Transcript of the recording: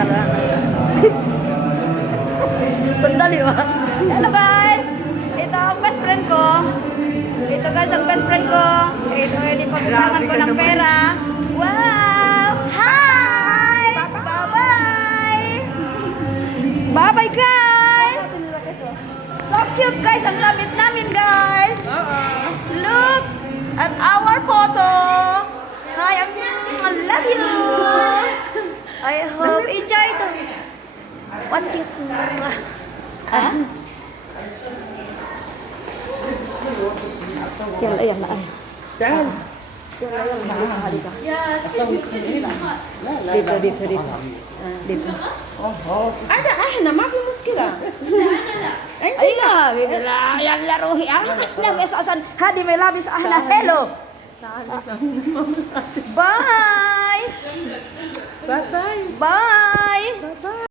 talaga. Sandali ba? Hello guys! Ito ang best friend ko. Ito guys ang best friend ko. Ito yung ipagkutangan ko ng pera. Wow! Hi! Bye-bye! Bye-bye guys! So cute guys! Ang lamit namin guys! Look at our photo! Hi! I love you! I hope enjoy to watch it. Ah? Yalla, yalla. تعال Halika. Dito. Dito. عادة احنا ما في مشكلة Ayun, yalla ruhi. Labis asan. Hadi may labis ahna. Hello. Bye. باي باي Bye.